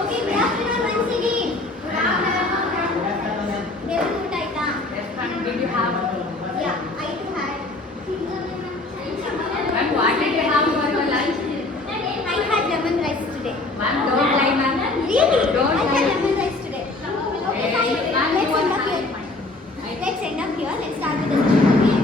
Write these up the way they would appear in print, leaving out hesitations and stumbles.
Okay, good afternoon once again. Good afternoon. Everything good ಆಯ್ತಾ? Yes, ma'am. Did you have? Yeah, I do have. Ma'am, what did you have for your lunch? I had lemon rice today. Ma'am, don't lie, ma'am. Really? Don't I had lie. lemon rice today. Okay, fine. Ma'am, Let's you end are up here. fine. Let's end up here. Let's start with the session. Okay.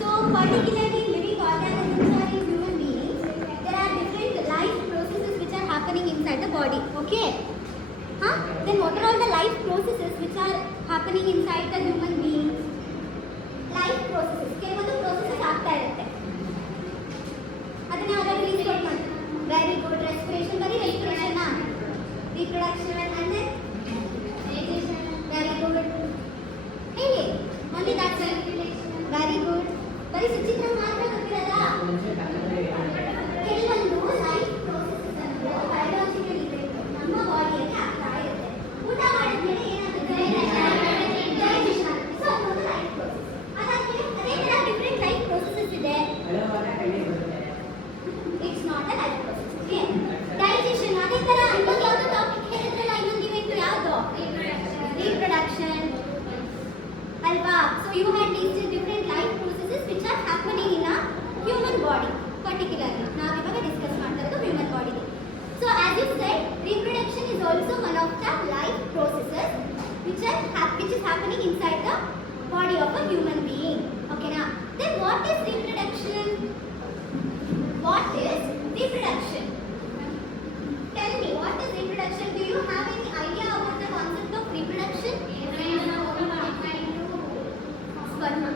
So, particularly in living organisms or in human beings, there are different life processes which are happening inside the body. Okay. Huh? Then what are all the life processes which are happening inside the human being? Life processes. ಕೆಲವೊಂದು processes ಆಗ್ತಾ ಇರುತ್ತೆ. ಅದನ್ನ ಯಾವ್ದಾದ್ರು list ಕೊಟ್ಕೊಂಡು. Very good. Respiration ಬರೀ respiration reproduction and then very good. ಹೇಳಿ. Only that one. Very good. ಬರೀ ಸುಚಿತ್ರ ಮಾತ್ರ ಗೊತ್ತಿರಲ್ಲ. ಕೆಲವೊಂದು ಲೈಫ್ processes ಅಂದ್ರೆ biological event ನಮ್ಮ ಬಾಡಿಯಲ್ಲಿ ಆಗ್ತಾ ಇರುತ್ತೆ. ಊಟ ಮಾಡಿದ್ಮೇಲೆ ಏನಾಗುತ್ತೆ? Digestion. So ಅದೊಂದು ಲೈಫ್ process. ಅದಾದ್ಮೇಲೆ ಅದೇ ತರ ಡಿಫರೆಂಟ್ ಲೈಫ್ processes ಇದೆ. It's not a life process. Okay. Digestion ಅದೇ ತರ ಇನ್ನೊಂದು ಯಾವ್ದೋ ಟಾಪಿಕ್ ಹೇಳಿದ್ರಲ್ಲ ಇನ್ನೊಂದು ಇವೆಂಟ್ ಯಾವ್ದು? Reproduction. ಅಲ್ವಾ? So you had these different life processes which are happening in a human body particularly. ನಾವು ಇವಾಗ ಡಿಸ್ಕಸ್ ಮಾಡ್ತಾ ಇರೋದು human body. So as you said, reproduction is also one of the life processes which is happening inside the body of a human being. Okay na? Then what is reproduction? What is reproduction? Tell me, what is reproduction? Do you have any idea about the concept of reproduction? Sperma.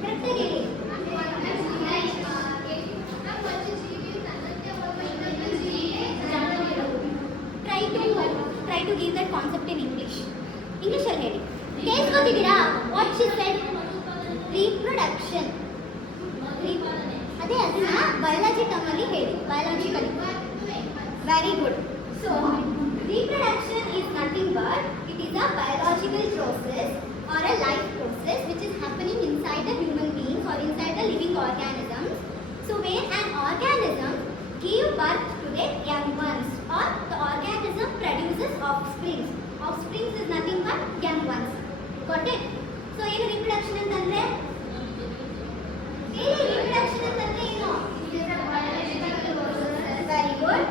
Correct ಹೇಳಿ. Try to give that concept in English. English ಅಲ್ಲಿ ಹೇಳಿ. ಕೇಳಿಸ್ಕೊತಿದ್ದೀರಾ? What she said? Reproduction. ಅದೇ ಅದನ್ನ biology term ಅಲ್ಲಿ ಹೇಳಿ. Biologically. Very good. So, reproduction is nothing but it is a biological process or a life process which is happening inside the human beings or inside the living organisms. So, where an organism gives birth to their young ones or the organism produces offspring. Offspring is nothing but young ones. Got it? So, ಏನು reproduction ಅಂತಂದ್ರೆ? ಏನು reproduction ಅಂತಂದ್ರೆ ಏನು? Very good.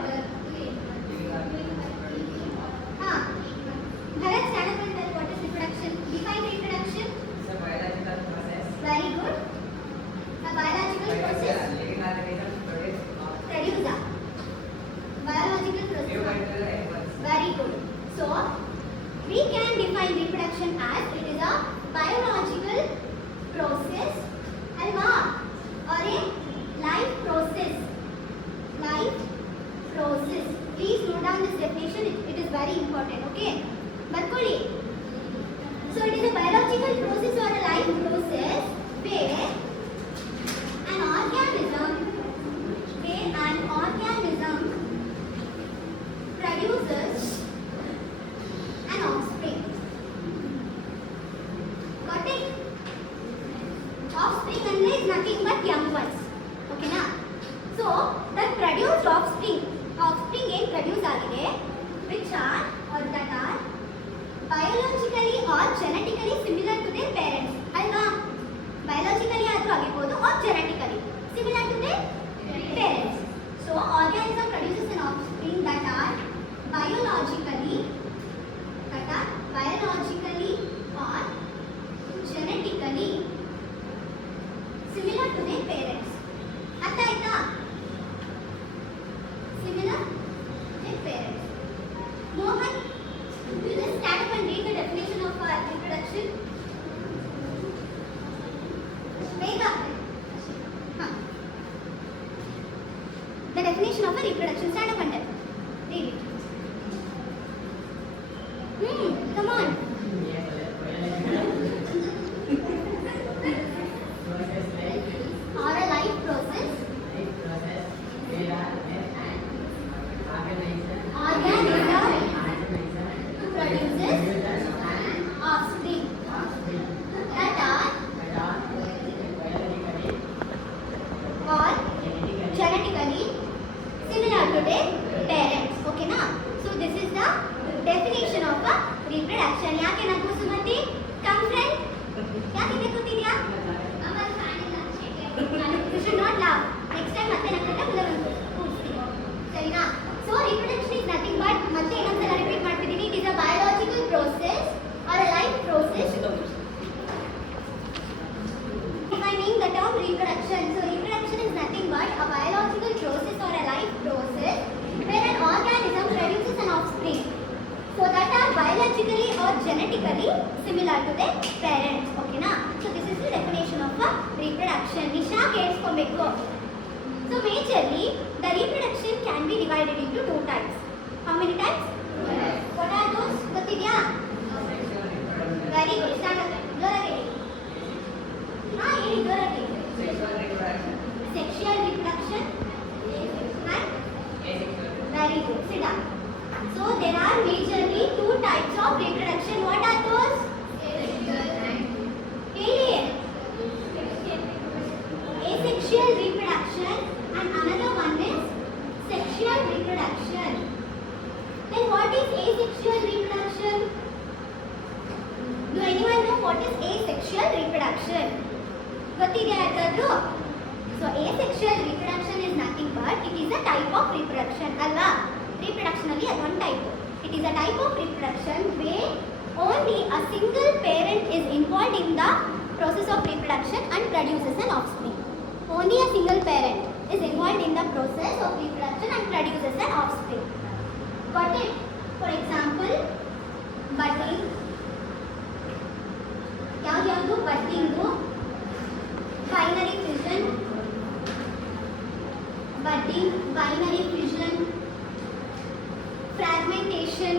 Bharat, stand up and tell what is reproduction. Define reproduction. It's a biological process. Very good. A biological process. Living organisms produce Produce. Biological new process. vital animals. Very good. So, we can define reproduction as it is a biological process, alva, or a life process. Life process. Please note down this definition. It is very important. Okay. ಬರ್ಕೊಳ್ಳಿ. So it is a biological process or a life process where an organism produces an offspring. Got it? Offspring ಅಂದ್ರೆ is nothing but young ones. Okay na? So that produced offspring ಏನು produce ಆಗಿದೆ which are or that are biologically or genetically similar to their parents. ಅಲ್ವಾ? Biologically ಆದ್ರೂ ಆಗಿರ್ಬೋದು or genetically similar to their parents. So organism produces an offspring that are biologically or genetically similar to their parents. ಅರ್ಥ ಆಯ್ತಾ? Similar to their parents. Mohan, will you just stand up and read the definition of reproduction? Vega. The definition of a reproduction. Stand up and tell. Read it. Come on. Or a life process. Organism produces offspring that are or genetically similar to their next time ಮತ್ತೆ ನಕ್ಕಂತ ಮುಂದೆ ಕೂರಿಸ್ತೀನಿ ಸರಿನಾ. So reproduction is nothing but ಮತ್ತೆ ಇನ್ನೊಂದ್ಸಲ repeat ಮಾಡ್ತಿದ್ದೀನಿ, it is a biological process or a life process. Defining the term reproduction. So reproduction is nothing but a biological process or a life process where an organism produces an offspring so that are biologically or genetically similar to their parents. Okay na? So this is the definition of a reproduction. Nisha gets from Beko. So majorly the reproduction can be divided into two types. How many types? What are those? Gotidya? Very good. Start. Jorage. Ah, ಹೇಳಿ ಜೋರಾಗಿ. Sexual reproduction and very good. Sit down. So there are majorly two types of reproduction. What are those? ಹೇಳಿ. Asexual reproduction and another one is sexual reproduction. Then what is asexual reproduction? Do anyone know what is asexual reproduction? ಗೊತ್ತಿದೆಯಾ ಯಾರಿಗಾದ್ರೂ? So asexual reproduction is nothing but it is a type of reproduction ಅಲ್ವಾ? Reproduction ಅಲ್ಲಿ ಅದು ಒಂದು type. It is a type of reproduction where only a single parent is involved in the process of reproduction and produces an offspring. Only a single parent is involved in the process of reproduction and produces an offspring. Got it? For example, budding. ಯಾವ್ದು ಬಡ್ಡಿಂಗು, binary fission, budding, binary fission, fragmentation,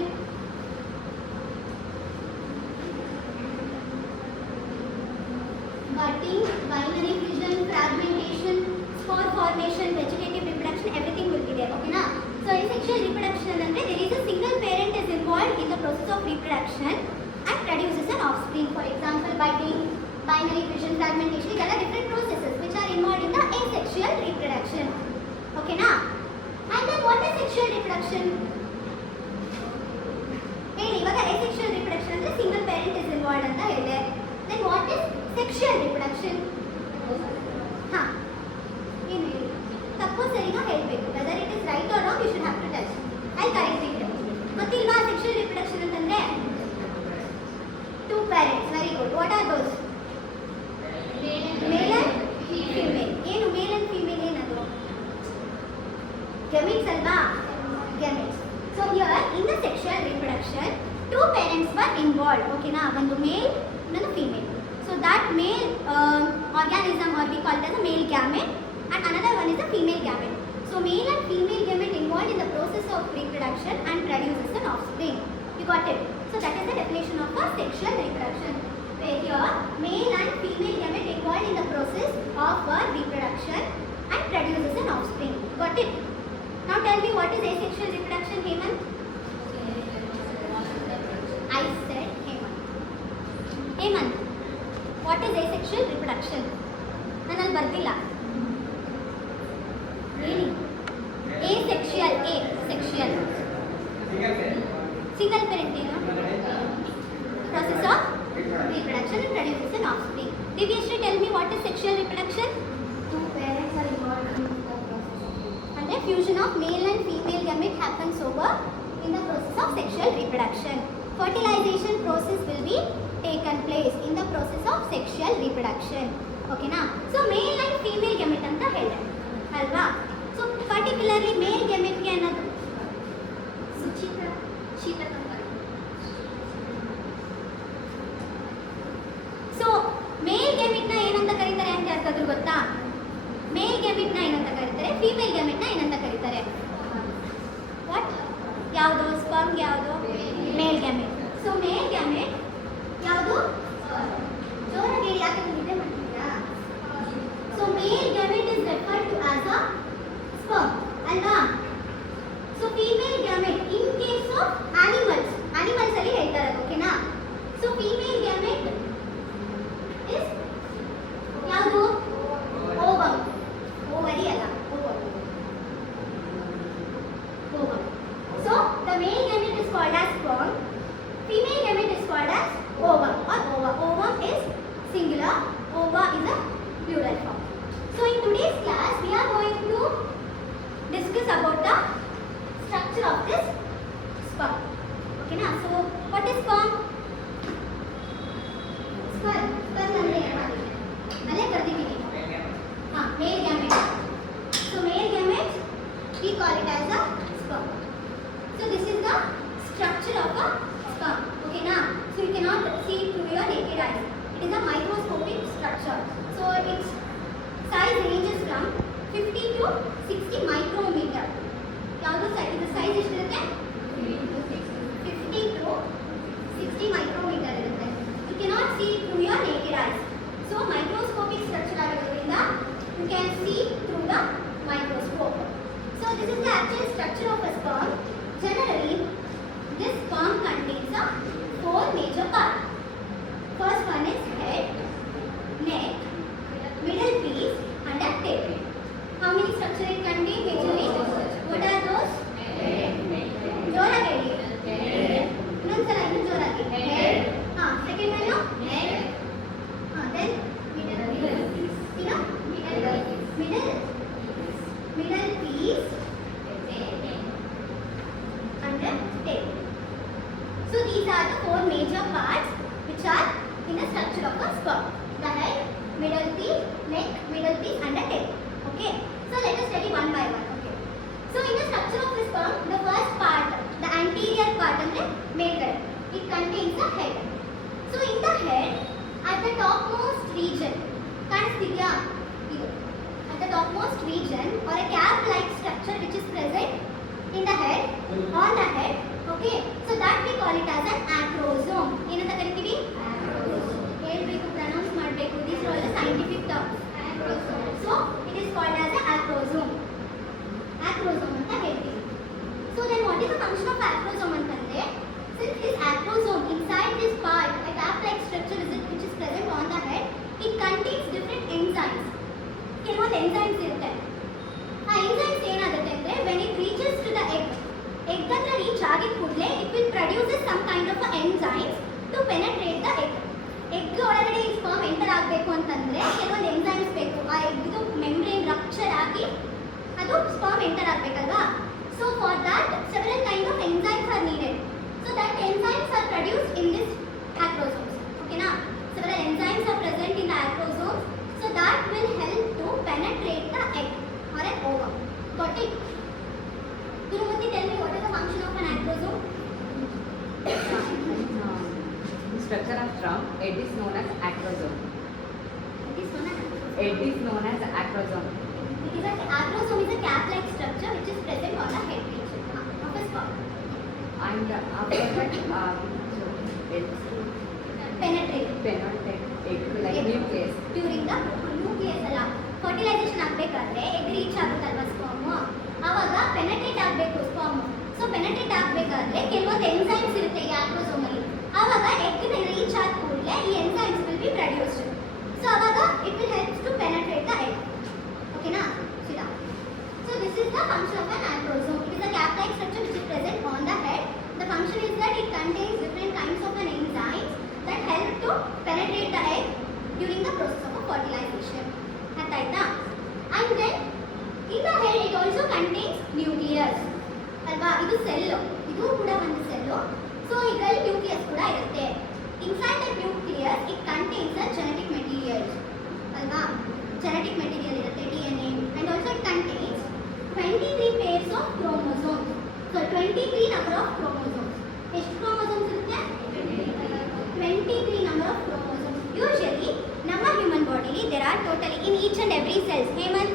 budding, binary fission, fragmentation, spore formation, vegetative reproduction, everything will be there. Okay na? So asexual reproduction ಅಂದ್ರೆ there is a single parent is involved in the process of reproduction and produces an offspring. For example, budding, binary fission, fragmentation, these are different processes which are involved in the asexual reproduction. Okay na? And then what is sexual reproduction? ಹೇಳಿ, ಇವಾಗ asexual reproduction ಅಂದ್ರೆ single parent is involved ಅಂತ ಹೇಳಿದೆ. Then what is sexual reproduction? ಹಾ, ಏನು ಹೇಳಿ, ತಪ್ಪು ಸರಿನೋ ಹೇಳಬೇಕು. whether it is right or wrong you should have to tell. I'll correct it. ಗೊತ್ತಿಲ್ವಾ sexual reproduction ಅಂತಂದ್ರೆ? Two parents. Very good. What are those? Male and female. ಏನು male and female ಏನದು? Gametes ಅಲ್ವಾ? Gametes. So here in the sexual reproduction, two parents were involved. Okay na? ಒಂದು male, another female. So that male organism, or we call it as a male gamete, and another one is a female gamete. So male and female gamete involved in the process of reproduction and produces an offspring. You got it? So that is the definition of a sexual reproduction. Where here male and female gamete involved in the process of reproduction and produces an offspring. Got it? Now tell me what is asexual reproduction, Hemant? I said Hemant. Hemant, what is asexual reproduction? ನಾನಲ್ಲಿ ಬರ್ದಿಲ್ಲ. ಹೇಳಿ. Asexual, asexual. Single parent ಏನು? Process of reproduction and produces an offspring. Divyashree, tell me what is sexual reproduction? Two parents are involved in the process. And the fusion of male and female gamete happens over in the process of sexual reproduction. Fertilization process will be taken place in the process of sexual reproduction. Okay na? So male and female gamete ಅಂತ ಹೇಳಿದೆ ಅಲ್ವಾ? So particularly male gamete ಗೆ ಏನದು? Suchitra, ಶೀತಕ. So male gamete ನ ಏನಂತ ಕರೀತಾರೆ ಅಂತ ಯಾರಿಗಾದ್ರೂ ಗೊತ್ತಾ? ಮೇಲ್ ಗ್ಯಾಮೆಟ್ ನ ಏನಂತ ಕರೀತಾರೆ, ಫೀಮೇಲ್ ಗ್ಯಾಮೆಟ್ ನ ಏನಂತ ಕರೀತಾರೆ? ವಾಟ್? ಯಾವುದು? ಸ್ಪರ್ಮ್ ಯಾವುದು? Male gamete. So male gamete ಯಾವುದು? ಜೋರಾಗಿ ಹೇಳಿ, ಯಾಕೆ ನಿದ್ದೆ ಮಾಡ್ತಿದ್ದೀರಾ? So male gamete is referred to as a sperm ಅಲ್ವಾ? So female gamete in case of animals ಅಲ್ಲಿ ಹೇಳ್ತಾರೆ. ಓಕೆನಾ? ಸೊ ಫೀಮೇಲ್ ಗ್ಯಾಮೆಟ್ ಇಸ್ ಯಾವುದು? ಓವಮ್. ಓವರಿ ಅಲ್ಲ, ovum. Ovum. So the male gamete is called as sperm, female gamete is called as a sperm. So this is the structure of a sperm. Okay, now so you cannot see it through your naked eyes. It is a microscopic structure. So its size ranges from 50 to 60 micrometer. ಯಾವುದು ಇದು size ಎಷ್ಟಿರುತ್ತೆ 50 to 60 micrometer ಇರುತ್ತೆ. You cannot see it through your naked eyes. So microscopic structure ಆಗಿರೋದ್ರಿಂದ you can see through the microscope. So this is the actual structure of a sperm. Generally, this sperm contains a 4 major parts. First one is head, neck, middle piece, and a tail. How many structure it contains majorly? What are those? ಜೋರಾಗಿ ಹೇಳಿ. ಇನ್ನೊಂದ್ಸಲ ಇನ್ನು ಜೋರಾಗಿ. Second one no? Then middle piece. Middle piece and the tail. So these are the 4 major parts which are in the structure of a sperm. The head, middle piece, neck, middle piece and the tail. Okay. So let us study one by one. Okay. So in the structure of the sperm, the first part, the anterior part and the ಮೇಲ್ಗಡೆ, it contains the head. So in the head, at the topmost region, ಕಾಣಿಸ್ತಿದ್ಯಾ ಇದು? At the topmost region or a cap-like structure which is present in the head, on the head. Okay. So that we call it as an acrosome. ಏನಂತ ಕರಿತೀವಿ? ಹೇಳ್ಬೇಕು, pronouns ಮಾಡಬೇಕು. These are all the scientific terms. So it is called as an acrosome. Acrosome ಅಂತ ಹೇಳ್ತೀವಿ. So then what is the function of acrosome ಅಂತಂದ್ರೆ, since this acrosome inside this part, a cap-like structure which is present on the head, it contains different enzymes. ಕೆಲವೊಂದು enzymes ಇರುತ್ತೆ. ಆ enzymes ಏನಾಗುತ್ತೆ ಅಂದ್ರೆ, when it reaches to the egg ಹತ್ರ reach ಆಗಿದ ಕೂಡಲೇ it will produce some kind of enzymes to penetrate the egg. Egg ಒಳಗಡೆ ಈ ಸ್ಪರ್ಮ್ ಎಂಟರ್ ಆಗಬೇಕು ಅಂತಂದ್ರೆ ಕೆಲವೊಂದು ಎಂಜೈಮ್ಸ್ ಬೇಕು. ಆ ಎಗ್ದು ಮೆಂಬ್ರೇನ್ ರಪ್ಚರ್ ಆಗಿ ಅದು ಸ್ಪರ್ಮ್ ಎಂಟರ್ ಆಗಬೇಕಲ್ವಾ? So for that several kind of enzymes are needed. So that enzymes are produced in this acrosomes. Okay na? Several enzymes are present in the acrosomes. So that will help to penetrate the egg or an ovum. Got it? Tirumati, tell me what is the function of an acrosome? Structure of sperm, it is known as acrosome. It is known as acrosome. It is known as acrosome. It is an acrosome is a cap-like structure which is present on the head region of a sperm. And after that, it's Penetrate egg like nucleus. during the nucleus ಅಲ್ಲ, fertilisation ಆಗಬೇಕಾದ್ರೆ egg reach ಆಗುತ್ತಲ್ವಾ sperm, ಆವಾಗ penetrate ಆಗಬೇಕು sperm. So penetrate ಆಗಬೇಕಾದ್ರೆ ಕೆಲವೊಂದು enzymes ಇರುತ್ತೆ ಈ acrosome ಅಲ್ಲಿ. ಆವಾಗ ಎಗ್ ರೀಚ್ ಆದ ಕೂಡಲೇ ಈ enzymes will be produced. So ಆವಾಗ it will help to penetrate the egg. ಓಕೆನಾ? ಸೀದಾ. So this is the function of an acrosome. It is a cap-like structure which is present on the head. The function is that it contains different kinds of an enzymes that help to penetrate the egg during the process of fertilization. ಅರ್ಥಾಯ್ತಾ? And then in the head it also contains nucleus. ಅಲ್ವಾ? ಇದು cell, ಇದು ಕೂಡ ಒಂದು cell. So ಇದರಲ್ಲಿ nucleus ಕೂಡ ಇರುತ್ತೆ. Inside the nucleus it contains the genetic materials. ಅಲ್ವಾ? Genetic material ಇರುತ್ತೆ, DNA, and also it contains 23 pairs of chromosomes. So 23 number of chromosomes. ಎಷ್ಟು chromosomes ಇರುತ್ತೆ? 23 number of chromosomes. Usually ನಮ್ಮ human body there are totally in each and every cells. Hemant,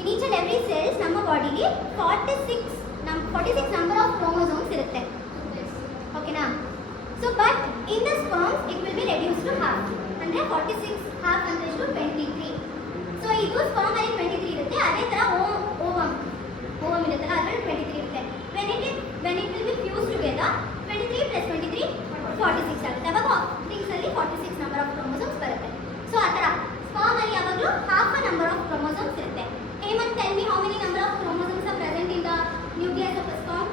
in each and every cells ನಮ್ಮ ಬಾಡಿಲಿ 46 number of chromosomes ಇರುತ್ತೆ. ಓಕೆನಾ? So but in the sperm it will be reduced to half. ಅಂದ್ರೆ 46 half ಅಂದ್ರೆ ಎಷ್ಟು? 23. So ಇದು sperm ಅಲ್ಲಿ 23 ಇರುತ್ತೆ. ಅದೇ ತರ ovum ಇರುತ್ತಲ್ಲ ಅದರಲ್ಲಿ 23 ಇರುತ್ತೆ. When it will be fused together 23 plus 23 46 ಆಗುತ್ತೆ. ಅವಾಗ things ಅಲ್ಲಿ 46 number of chromosomes ಬರುತ್ತೆ. So ಆ ತರ sperm ಅಲ್ಲಿ ಯಾವಾಗಲೂ half a number of chromosomes ಇರುತ್ತೆ. Hemant, tell me how many number of chromosomes are present in the nucleus of a sperm?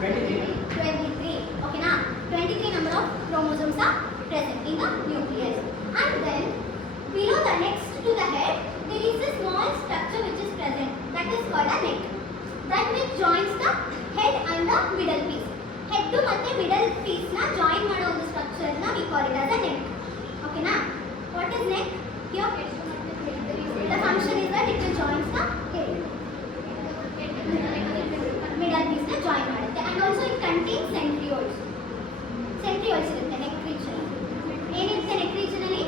23. Okay na? 23 number of chromosomes are present in the nucleus. And then below the next to the head there is a small structure which is present, that is called a neck, that which joins the head and the middle piece. Head ಮತ್ತೆ middle piece na join ಮಾಡೋ ಒಂದು structure na we call it as a neck. Okay na? What is neck? Here the function is that it will joins the head. Centrioles ಇರುತ್ತೆ. Neck region ಏನಿರುತ್ತೆ? Neck region ಅಲ್ಲಿ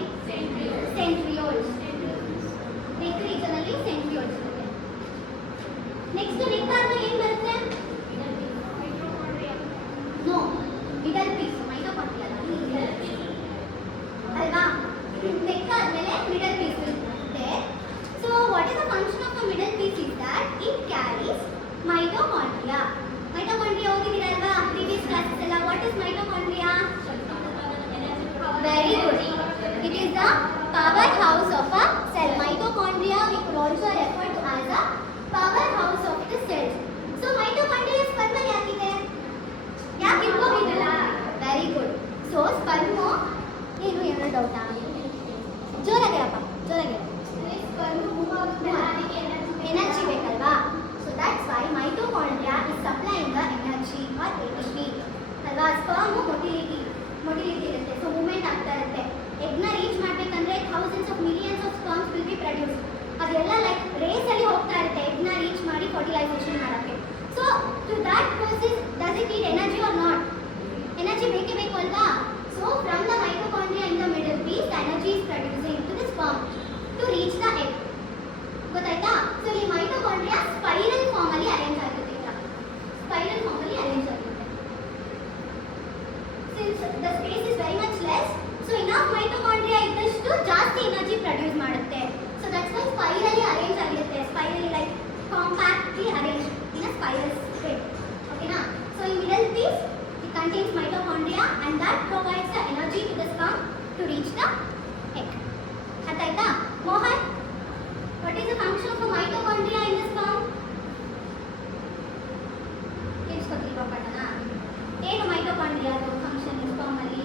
centrioles. Neck region ಅಲ್ಲಿ centrioles ಇರುತ್ತೆ. Next neck ಆದ್ಮೇಲೆ ಏನು ಬರುತ್ತೆ? No, middle piece. Mitochondria ಅಲ್ವಾ? Neck ಆದ್ಮೇಲೆ ಮಿಡಲ್ ಪೀಸ್ ಇರುತ್ತೆ. So what is the function of the middle piece is that it carries mitochondria. Mitochondria ಓದಿದ್ದೀರಾ ಅಲ್ವಾ ಪ್ರೀವಿಯಸ್ ಕ್ಲಾಸಸ್ ಎಲ್ಲ? What is mitochondria? Very good. It is the powerhouse of a cell. Mitochondria we could also refer to as a powerhouse of the cells. So mitochondria sperm ಯಾಕಿದೆ? ಯಾಕೆ ಇಟ್ಕೋಬೇಕಲ್ಲ? Very good. So sperm ಏನು ಡೌಟಾ? ಜೋರಾಗಿ ಹೇಳಪ್ಪ, ಜೋರಾಗಿ. Sperm energy ಬೇಕಲ್ವಾ? So that's why mitochondria is supplying the energy or ATP. ಅಲ್ವಾ? sperm motility ಇರುತ್ತೆ. So movement ಆಗ್ತಾ ಇರುತ್ತೆ. ಎಗ್ನ ರೀಚ್ ಮಾಡಬೇಕಂದ್ರೆ thousands of millions of sperms will be produce. ಅದೆಲ್ಲ ಲೈಕ್ ರೇಸ್ ಅಲ್ಲಿ ಹೋಗ್ತಾ ಇರುತ್ತೆ ಎಗ್ನ ರೀಚ್ ಮಾಡಿ ಫರ್ಟಿಲೈಸೇಷನ್ ಮಾಡೋಕ್ಕೆ. So to that process does it need energy or not? Energy ಬೇಕೇ ಬೇಕು ಅಲ್ವಾ? So from the mitochondria in the middle piece the energy is producing to the sperm to reach the egg. ಗೊತ್ತಾಯ್ತಾ? So ಈ mitochondria spiral form ಅಲ್ಲಿ arrange ಆಗುತ್ತೆ. ಈಗ spiral form ಅಲ್ಲಿ arrange ಆಗುತ್ತೆ. Since the space is very much less, so enough mitochondria ಇದ್ದಷ್ಟು ಜಾಸ್ತಿ energy produce ಮಾಡುತ್ತೆ. So that's why spirally arrange ಆಗಿರುತ್ತೆ. Spirally like compactly arranged in a spiral shape. Okay na? So in middle piece it contains mitochondria and that provides the energy to the sperm to reach the egg. ಅರ್ಥ ಆಯ್ತಾ? Mohan, what is the function of a mitochondria in the sperm? ಕೇಳಿಸ್ಕೊತೀರಾ ಪಟ್ಟಣ? ಏನು ಮೈಟೋಕಾಂಡ್ರಿಯಾದ function sperm ಅಲ್ಲಿ?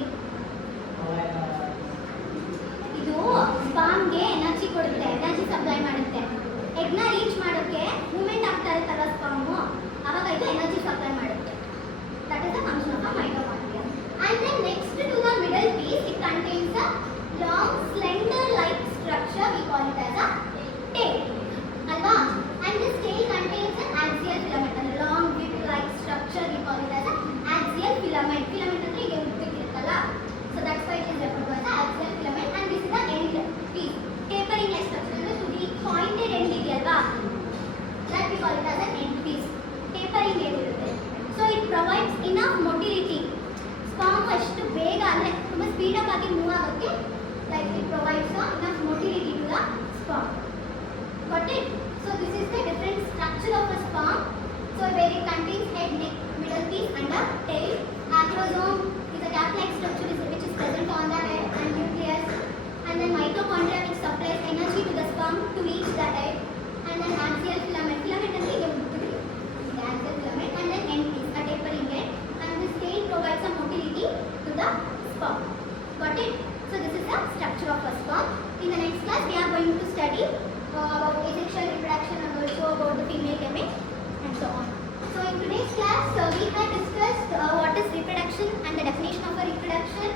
ಇದು ಸ್ಪರ್ಮ್ಗೆ energy ಕೊಡುತ್ತೆ, energy supply ಮಾಡುತ್ತೆ. ಎಗ್ನ reach ಮಾಡೋಕ್ಕೆ movement ಆಗ್ತಾ ಇರುತ್ತಲ್ಲ ಸ್ಪರ್ಮು, ಅವಾಗ ಇದು ಎನರ್ಜಿ ಸಪ್ಲೈ ಮಾಡುತ್ತೆ. That is the function of a mitochondria. And then next to the middle piece it contains a long slender like structure, we call it as a tail. Alva? And this tail contains an axial filament, a long whip like structure, we call it as a axial filament. Filament ಅಂದ್ರೆ ಹೀಗೆ ಉದ್ದಕ್ಕಿರುತ್ತಲ್ಲ, so that's why it is referred to as the axial filament. And this is the end piece, tapering like structure. ಅಂದ್ರೆ ತುದಿ pointed end ಇದೆಯಲ್ವಾ, that we call it as an end piece. Tapering end ಇರುತ್ತೆ. So it provides enough motility. Sperm ಅಷ್ಟು ಬೇಗ ಅಂದರೆ ತುಂಬ speed up ಆಗಿ move ಆಗುತ್ತೆ. like it provides enough motility to the sperm. Got it? So this is the different structure of a sperm. So where it contains head, neck, middle piece and a tail. Acrosome is a cap-like structure which is present on the head and nucleus. And then mitochondria which supplies energy to the sperm to reach the egg. And then axial filament. Filament is the axial filament. And then end piece, a tapering end. And this tail provides some motility to the sperm. Got it? So this is the structure of a sperm. In the next class we are going to study about asexual reproduction and also about the female gamete and so on. So in today's class we had discussed what is reproduction and the definition of a reproduction,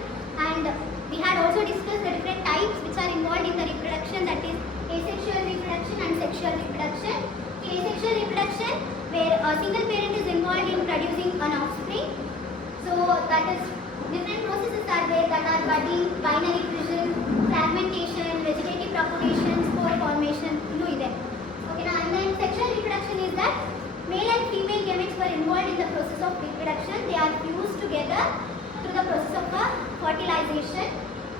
and we had also discussed the different types which are involved in the reproduction, that is asexual reproduction and sexual reproduction. In asexual reproduction where a single parent is involved in producing an offspring, so that is different processes are there, that are budding, binary fission, fragmentation, vegetative propagation, spore formation, ಇನ್ನೂ ಇದೆ. Okay, and then sexual reproduction is that male and female gametes were involved in the process of reproduction. They are fused together through the process of fertilization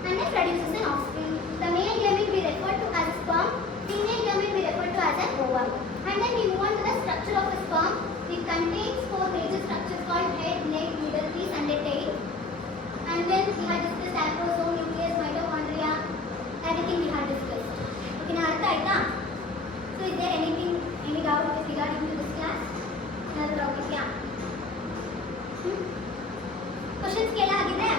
and then produces an offspring. The male gamete we refer to as sperm, female gamete we refer to as an ovum. And then we move on to the structure of a sperm. It contains four major structures called head, neck, middle piece and a tail. And then we have discussed acrosome, nucleus, mitochondria, everything we have discussed. Okay, now artha aita? So is there anything, any doubt with regarding to this class? Another doubt idea? Questions kela agide?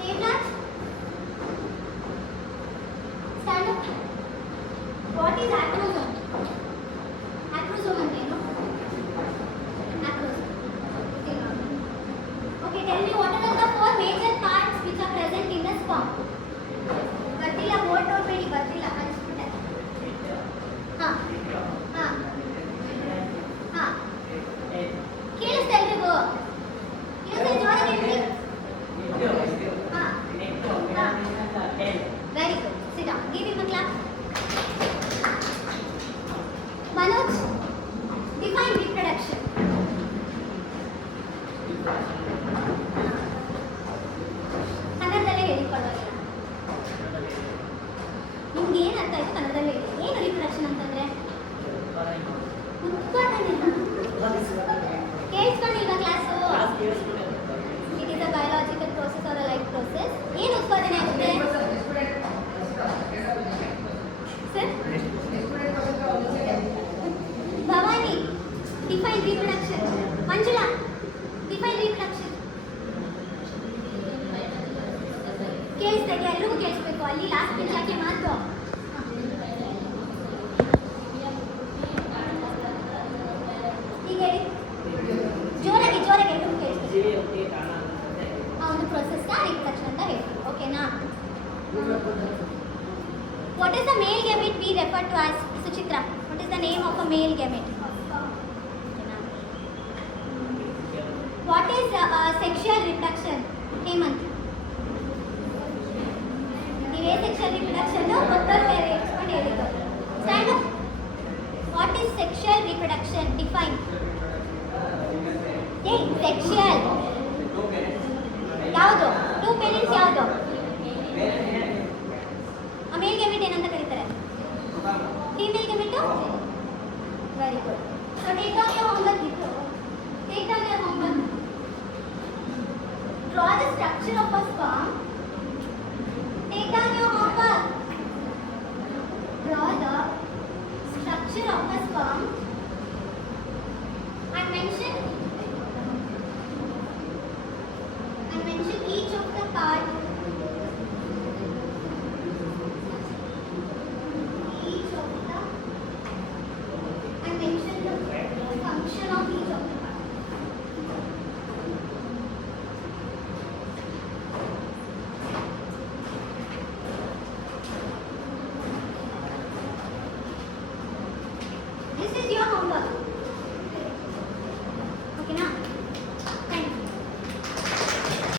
Devraj? Stand up. What is acrosome? Acrosome ಅಂದ್ರೆ ಏನು? ಕನ್ನಡದಲ್ಲೇ ಹೇಳಿ ಪರವಾಗಿಲ್ಲ. ನಿಮ್ಗೆ ಏನು ಅರ್ಥ ಆಯ್ತು ಕನ್ನಡದಲ್ಲಿ ಹೇಳಿ. ಏನು ರಿಪ್ರೊಡಕ್ಷನ್ ಅಂತಂದ್ರೆ? ಉತ್ಪಾದನೆ. ಕೇಳಿಸ್ಕೊಂಡಿಲ್ವಾ class? It is a biological process or a life process. ಏನು ಉತ್ಪಾದನೆ ಆಗುತ್ತೆ sir? Bhavani, define reproduction. Manjula, define reproduction. ಕೇಳಿಸ್ತಾ ಇದೆಯಾ? ಎಲ್ರಿಗೂ ಕೇಳಿಸ್ಬೇಕು. ಅಲ್ಲಿ ಲಾಸ್ಟ್ ಬೆಂಚ್ ಯಾಕೆ ಮಾತು? ಈಗ ಹೇಳಿ ಜೋರಾಗಿ ಜೋರಾಗಿ ಎಲ್ರಿಗೂ ಕೇಳಿಸ್ಬೇಕು. ಆ ಒಂದು ಪ್ರೊಸೆಸ್ನ ರಿಪ್ರೊಡಕ್ಷನ್ ಅಂತ ಹೇಳ್ತೀವಿ. ಓಕೆನಾ? What is the male gamete we refer to as? Suchitra, what is the name of a male gamete? What is sexual reproduction? Hemant. ನೀವೇ sexual reproduction ಗೊತ್ತವ್ರು ಬೇರೆ ಎಕ್ಸ್ಪರ್ಟ್ ಹೇಳಿದ್ದು. Stand up. What is sexual reproduction? Define. Hey, sexual. ಯಾವುದು? Two parents ಯಾವುದು? ಆ ಮೇಲ್ gamete ಏನಂತ ಕರೀತಾರೆ? Female gamete? Very good. So take down your homework. Take down your homework. Draw the structure of a sperm. Take down your homework. Draw the structure of a sperm and mention each of the parts. Mention the function of each of the parts. This is your homework.